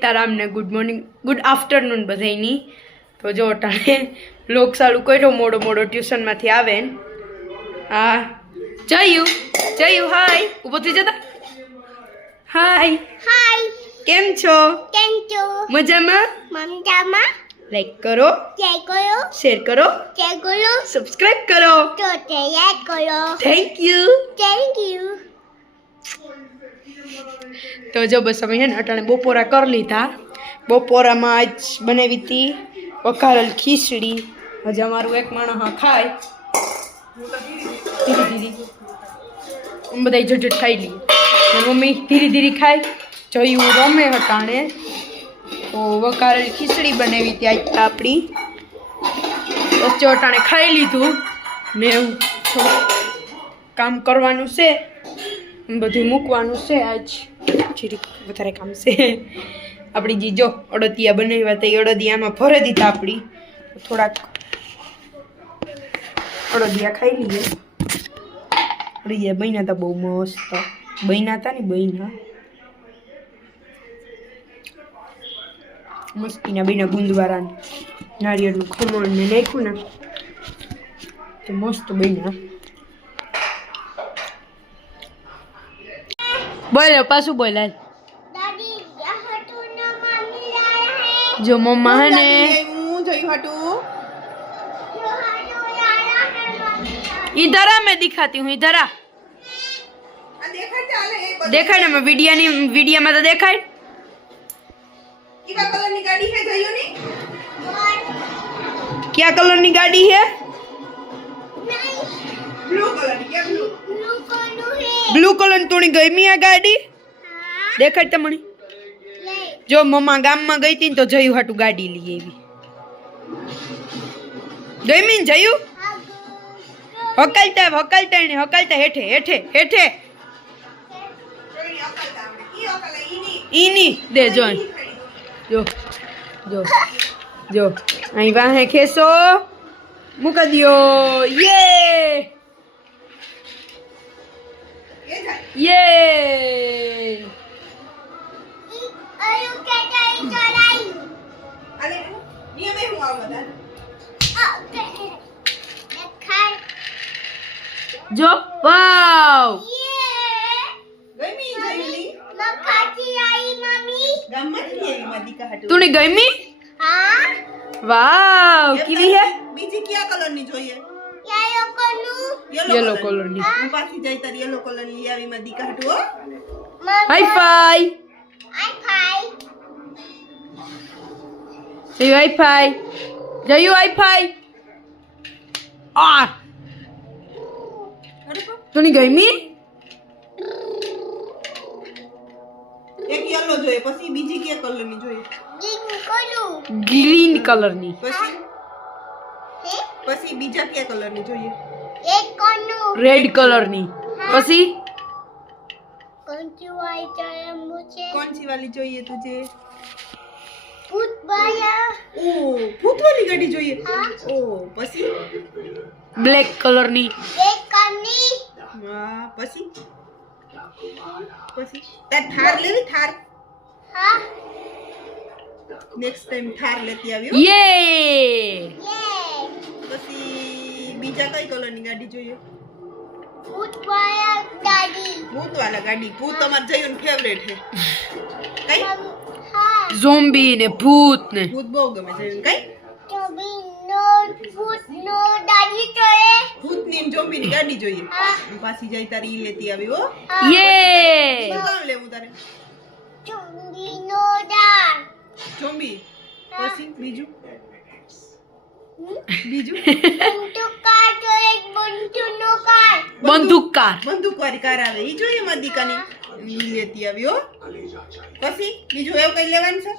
सीताराम ने good morning good afternoon बधाईनी। तो जो टाणे लोग चालू कर्यो मोड़ो मोड़ो ट्यूशन में आवे। हाँ जयू जयू हाय ऊभो थई जता हाय हाय केम छो मजामा लाइक करो शेर करो सब्सक्राइब करो थैंक यू। तो जो बस अमे अटाणे बपोरा कर लीधा। बपोरा में आज बनावी थी वकारेल खीचड़ी। हज अमारू एक माणस खाय धीरे धीरे हम बधाई झट खाई लीए। मम्मी धीरे धीरे खाय जयू रमे हटाणे। तो वकारेल खीचड़ी बनावी थी आज आपणी। बस जो अटाणे खाई लीधुं ने काम करवानुं छे બધું મૂકવાનું છે। આજ જીરીક વધારે કામ છે। આપણી જી જો અડદિયા બનાવ્યા હતા એ અડદિયામાં ભરી દીધા આપણી। થોડાક અડદિયા ખાઈ લઈએ। અડદિયા બન્યા હતા બહુ મસ્ત બન્યા હતા ને બન્યા મસ્તીના બન્યા ગુંદવારા નારિયેળનું ખમણ ને નાખ્યું ને તો મસ્ત બન્યા। बोलो पासू बोला जो मम्मा ने इधर आ मैं दिखाती हूँ इधर आ देखा ना मैं वीडियो में तो देखा है। क्या कलर की गाड़ी है? ब्लू कलर तोड़ी गमी आ गाड़ी देखा तमणी जो मम्मा गाम में गई थी तो जयू हाटू गाड़ी ली गमी जयू हकलता हेठे हेठे हेठे इनी दे जो जो जो जो आई वाहे खेसो मुका दियो ये जो वाव तूने गमी वाव कीवी है बीजी क्या कलर नी જોઈએ येलो कलर नी હું પાછી જઈ તાર येलो कलर नी આવી માં દીકા હટુ हाई फाई जयू हाई फाई जयू हाई फाई आ तूने गमी એક येलो જોઈએ પછી બીજી કે કલર ની જોઈએ ग्रीन कलर नी પછી બીજા કે કલર ની જોઈએ रेड कलर नी પછી कौन सी वाली चाहिए तुझे ओ भूत वाली गाड़ी चाहिए ओ પછી ब्लैक कलर नी वाह પછી તાર થાર લેવી થાર नेक्स्ट टाइम थार लेती आव्यो ये પછી બીજા કઈ કલર ની ગાડી જોઈએ ભૂત વાला गाड़ी भूत તમાર જયન ફેવરેટ है કઈ ઝોમ્બી ને ભૂત ને ભૂત બહુ ગમે છે કઈ ભૂત ની ઝોમ્બી ની ગાડી જોઈએ હું પાછી જઈ તારી લેતી આવી હો ये કોણ લેવું તારે ઝોમ્બી પછી બીજું बंदूक कार બંદૂક વાળી કાર આવે ઈ જોઈએ મારી દીકાની ઈ લેતી આવી હો પછી બીજું એવું કઈ લેવાનું છે